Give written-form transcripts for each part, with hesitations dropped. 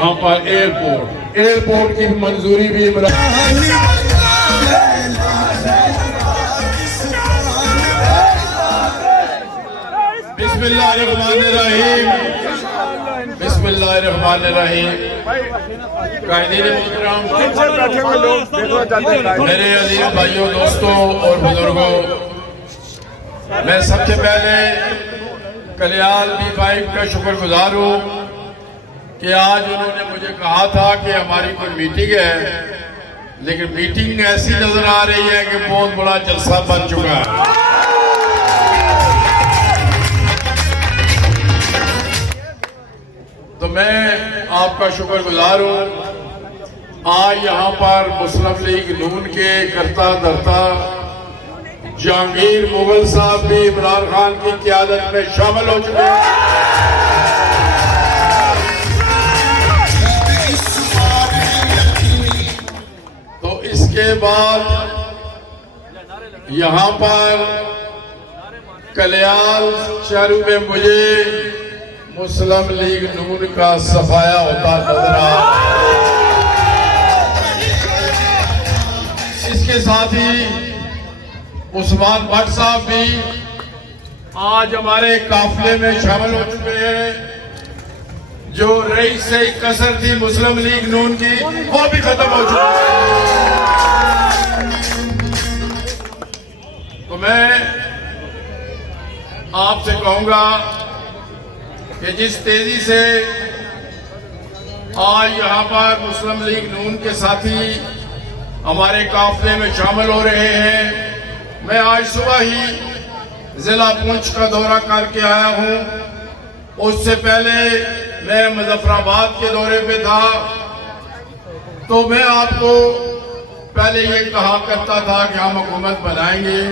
यहाँ पर एयरपोर्ट की मंजूरी भी बिस्मिल्लाहिर्रहमानिर्रहीम। कायदीन मोहतरम, मेरे अजीज भाइयों, दोस्तों और बुजुर्गों, मैं सबसे पहले कल्याण B5 का शुक्रगुजार हूँ कि आज उन्होंने मुझे कहा था कि हमारी कोई मीटिंग है, लेकिन मीटिंग ऐसी नजर आ रही है कि बहुत बड़ा जलसा बन चुका है। तो मैं आपका शुक्रगुजार हूँ। आज यहाँ पर मुस्लिम लीग नून के करता धरता जहांगीर मुगल साहब भी इमरान खान की क़यादत में शामिल हो चुके हैं। तो इसके बाद यहाँ पर कल्याण शहर में मुझे मुस्लिम लीग नून का सफाया होता नजर आ। इसके साथ ही उस्मान भट्ट साहब भी आज हमारे काफिले में शामिल हो चुके हैं। जो रईस से कसर थी मुस्लिम लीग नून की, वो भी खत्म हो चुकी है। तो मैं आपसे कहूंगा कि जिस तेजी से आज यहाँ पर मुस्लिम लीग नून के साथी हमारे काफिले में शामिल हो रहे हैं, मैं आज सुबह ही जिला पुंछ का दौरा करके आया हूँ। उससे पहले मैं मुजफ्फराबाद के दौरे पे था। तो मैं आपको पहले ये कहा करता था कि हम हुकूमत बनाएंगे,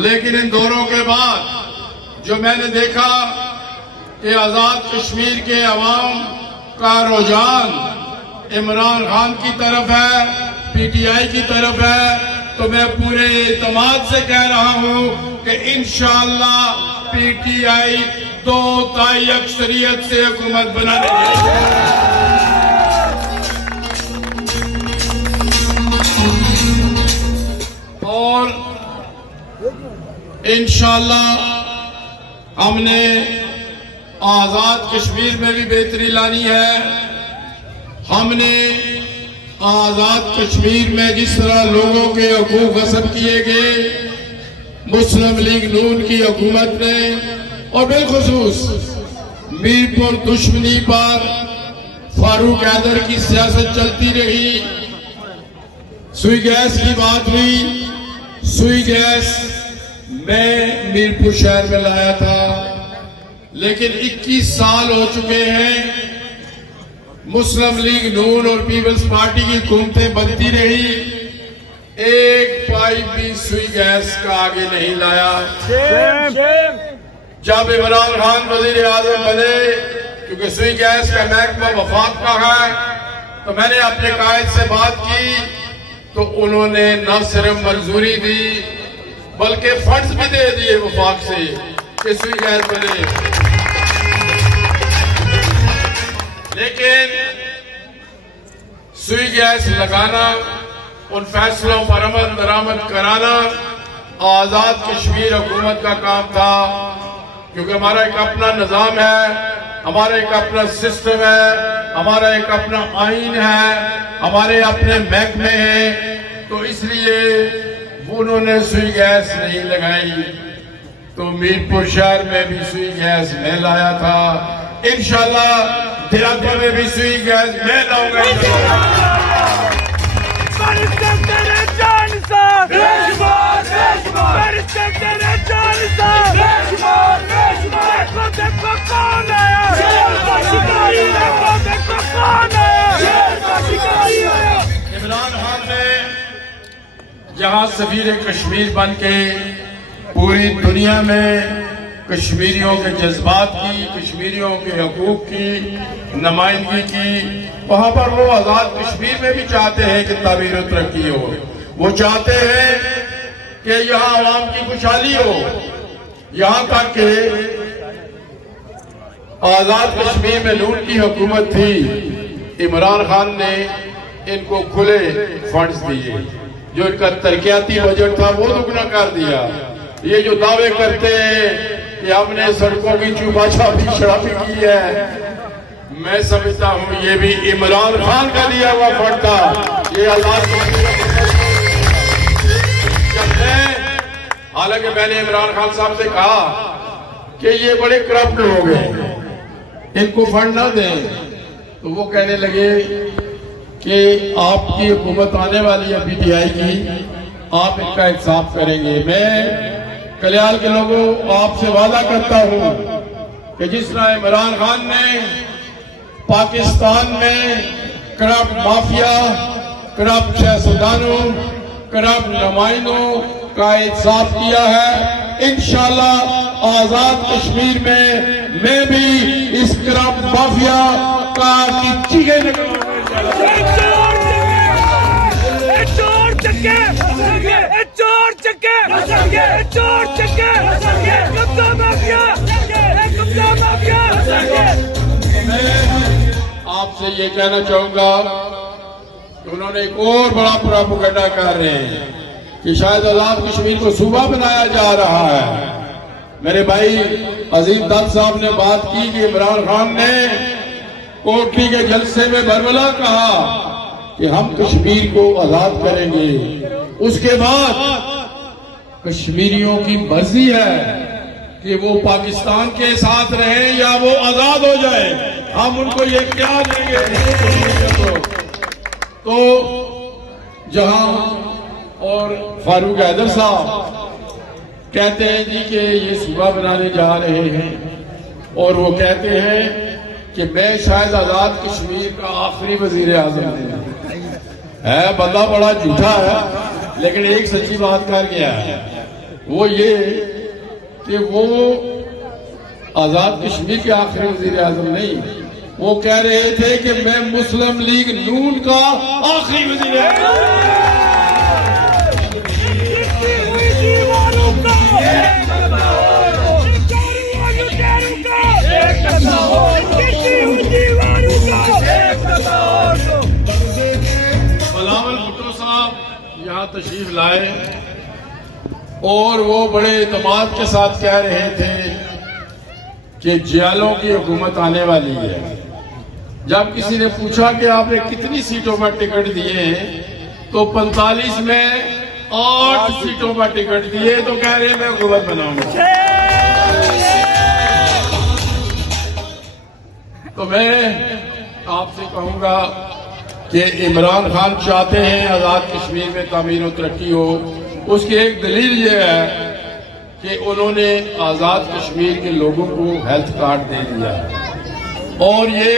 लेकिन इन दौरों के बाद जो मैंने देखा कि आजाद कश्मीर के अवाम का रुझान इमरान खान की तरफ है, PTI की तरफ है, तो मैं पूरे इत्मीनान से कह रहा हूं कि इंशाअल्लाह PTI 2/3 अक्सरियत से हुकूमत बनाने जाएगी। और इंशाअल्लाह हमने आजाद कश्मीर में भी बेहतरी लानी है। हमने आजाद कश्मीर में जिस तरह लोगों के हकूक गस्ब किए गए, मुस्लिम लीग नून की हुकूमत ने, और बिलखुसूस मीरपुर दुश्मनी पर फारूक हैदर की सियासत चलती रही। सुई गैस की बात हुई, सुई गैस मैं मीरपुर शहर में लाया था, लेकिन 21 साल हो चुके हैं। मुस्लिम लीग नून और पीपल्स पार्टी की हुकूमतें बनती रही, एक पाइप भी सुई गैस का आगे नहीं लाया। जब इमरान खान वजीर आजम बने, क्योंकि सुई गैस का महकमा वफाक का है, तो मैंने अपने कायद से बात की, तो उन्होंने न सिर्फ मंजूरी दी बल्कि फंड्स भी दे दिए वफाक से कि सुई गैस बने। लेकिन सुई गैस लगाना, उन फैसलों पर अमल दरामद कराना आजाद कश्मीर हुकूमत का काम था, क्योंकि हमारा एक अपना निजाम है, हमारा एक अपना सिस्टम है, हमारा एक अपना आईन है, हमारे अपने महकमे हैं। तो इसलिए उन्होंने सुई गैस नहीं लगाई। तो मीरपुर शहर में भी सुई गैस मैं लाया था, इंशाल्लाह देहाती में भी सुई गैस मैं लाऊंगा। इमरान खान ने यहाँ सफीर कश्मीर बन के पूरी दुनिया में कश्मीरियों के जज्बात की, कश्मीरियों के हकूक की नुमाइंदगी की। वहाँ पर वो आजाद कश्मीर में भी चाहते हैं कि तामीर और तरक्की हो। वो चाहते हैं कि यहाँ आवाम की खुशहाली हो। यहाँ तक कि आजाद कश्मीर में नून की हुकूमत थी, इमरान खान ने इनको खुले फंड्स दिए, जो इनका तरक्याती बजट था वो दुगना कर दिया। ये जो दावे करते हैं कि हमने सड़कों की चूबाछापी शराबी की है, मैं समझता हूँ ये भी इमरान खान का लिया हुआ फंड था। ये हालांकि मैंने इमरान खान साहब से कहा कि ये बड़े करप्ट लोग हैं, इनको फंड ना दें, तो वो कहने लगे कि आपकी हुकूमत आने वाली है पीटीआई की, आप इनका इंसाफ करेंगे। मैं कल्याण के लोगों आपसे वादा करता हूं कि जिस तरह इमरान खान ने पाकिस्तान में करप्ट माफिया, करप्ट सियासतदानों, करप्ट नुमाइंदों का इंसाफ किया है, इंशाअल्लाह आजाद कश्मीर में मैं भी इस करप्ट माफिया का चीखे आपसे ये कहना चाहूंगा कि उन्होंने एक और बड़ा प्रोपेगेंडा कर रहे हैं कि शायद आजाद कश्मीर को सूबा बनाया जा रहा है। मेरे भाई अजीम दत्त साहब ने बात की कि इमरान खान ने कोठी के जलसे में बरबला कहा कि हम कश्मीर को आजाद करेंगे, उसके बाद कश्मीरियों की मर्जी है कि वो पाकिस्तान के साथ रहे या वो आजाद हो जाए, हम उनको ये क्या देंगे। तो जहां और फारूक हैदर साहब कहते हैं जी कि ये सूबा बनाने जा रहे हैं, और वो कहते हैं कि मैं शायद आजाद कश्मीर का आखिरी वजीर आजम है। बंदा बड़ा झूठा है, लेकिन एक सच्ची बात कर गया है, वो ये कि वो आजाद कश्मीर के आखिरी वजीर आजम नहीं, वो कह रहे थे कि मैं मुस्लिम लीग नून का आखिरी वजीर बिलावल भुट्टो साहब यहाँ तशरीफ लाए और वो बड़े इत्मीनान के साथ कह रहे थे कि जियालों की हुकूमत आने वाली है। जब किसी ने पूछा कि आपने कितनी सीटों पर टिकट दिए, तो 45 में 8 सीटों पर टिकट दिए, तो कह रहे मैं हुकूमत बनाऊंगा। तो मैं आपसे कहूंगा कि इमरान खान चाहते हैं आजाद कश्मीर में तामीर और तरक्की हो। उसकी एक दलील ये है कि उन्होंने आजाद कश्मीर के लोगों को हेल्थ कार्ड दे दिया है, और ये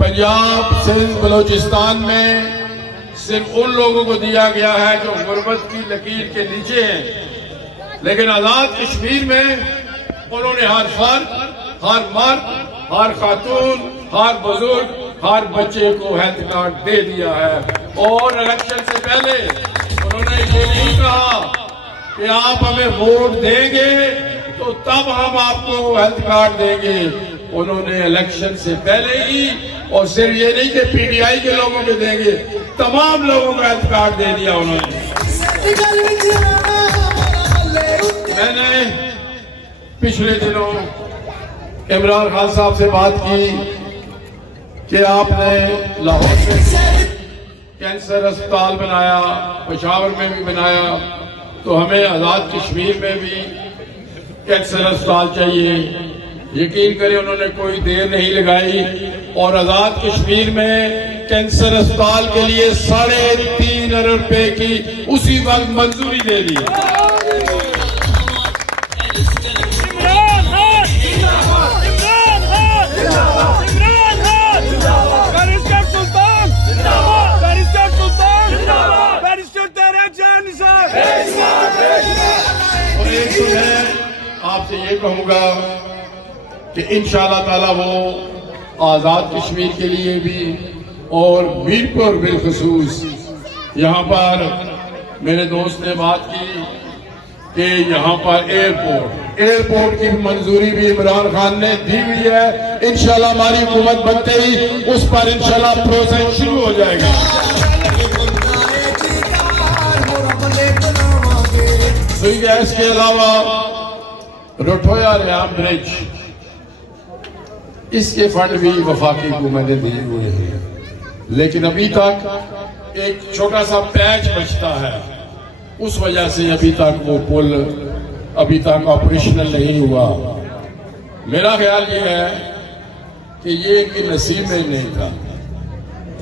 पंजाब, सिंध, बलोचिस्तान में सिर्फ उन लोगों को दिया गया है जो गुर्बत की लकीर के नीचे हैं। लेकिन आजाद कश्मीर में उन्होंने हर फर्द, हर मर्द, हर खातून, हर बुजुर्ग, हर बच्चे को हेल्थ कार्ड दे दिया है। और इलेक्शन से पहले उन्होंने ये नहीं कहा कि आप हमें वोट देंगे तो तब हम आपको हेल्थ कार्ड देंगे। उन्होंने इलेक्शन से पहले ही, और सिर्फ ये नहीं कि पीटीआई के लोगों को देंगे, तमाम लोगों को हेल्थ कार्ड दे दिया उन्होंने। मैंने पिछले दिनों इमरान खान साहब से बात की कि आपने लाहौर में कैंसर अस्पताल बनाया, पेशावर में भी बनाया, तो हमें आजाद कश्मीर में भी कैंसर अस्पताल चाहिए। यकीन करें उन्होंने कोई देर नहीं लगाई और आजाद कश्मीर में कैंसर अस्पताल के लिए 3.5 अरब रुपए की उसी वक्त मंजूरी दे दी। और एक तो मैं आपसे ये कहूंगा कि इंशाअल्लाह ताला वो आजाद कश्मीर के लिए भी और मीरपुर बिलखसूस, यहाँ पर मेरे दोस्त ने बात की कि यहाँ पर एयरपोर्ट एयरपोर्ट की मंजूरी भी इमरान खान ने दी हुई है। इंशाल्लाह हमारी हुकूमत बनते ही उस पर इंशाल्लाह प्रोसेस शुरू हो जाएगा। सुई गैस के अलावा रोठोया रियाम ब्रिज, इसके फंड भी वफाकी हुकूमत ने दिए हुए हैं, लेकिन अभी तक एक छोटा सा पैच बचता है। उस वजह से अभी तक वो पुल अभी तक ऑपरेशनल नहीं हुआ। मेरा ख्याल ये है कि ये इनके नसीब में नहीं था,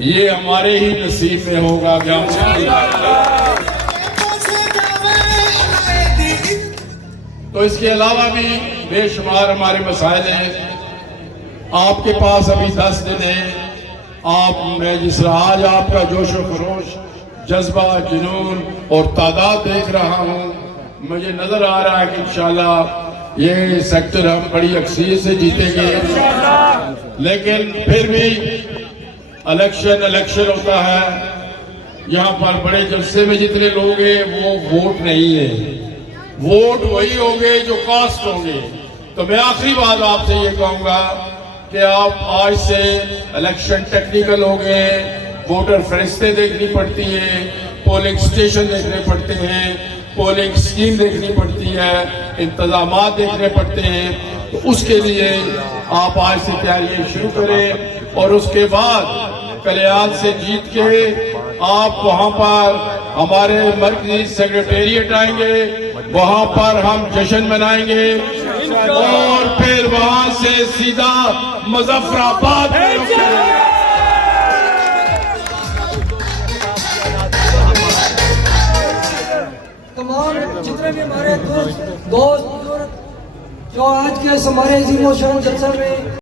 ये हमारे ही नसीब में होगा कि हम। तो इसके अलावा भी बेशुमार हमारे मसाइल हैं। आपके पास अभी 10 दिन है। मैं जिस तरह आज आपका जोश व खरोश, जज्बा, जुनून और तादाद देख रहा हूँ, मुझे नजर आ रहा है कि इंशाल्लाह ये सेक्टर हम बड़ी अक्सरियत से जीतेंगे। लेकिन फिर भी इलेक्शन होता है, यहाँ पर बड़े जलसे में जितने लोग हैं वो वोट नहीं है, वोट वही होंगे जो कास्ट होंगे। तो मैं आखिरी बात आपसे ये कहूंगा कि आप आज से इलेक्शन टेक्निकल हो गए, वोटर फरिश्ते देखनी पड़ती है, पोलिंग स्टेशन देखने पड़ते हैं, पोलिंग स्कीम देखनी पड़ती है, इंतजामात देखने पड़ते हैं। तो उसके लिए आप आज से तैयारी शुरू करें और उसके बाद कल्याण से जीत के आप वहां पर हमारे मर्कजी सेक्रेटेरिएट आएंगे, वहां पर हम जश्न मनाएंगे और फिर वहां से सीधा मुजफ्फराबाद में रुक करेंगे। तमाम जितने भी हमारे दोस्त बुजुर्ग जो आज के हमारे अजीम व शान जलसे में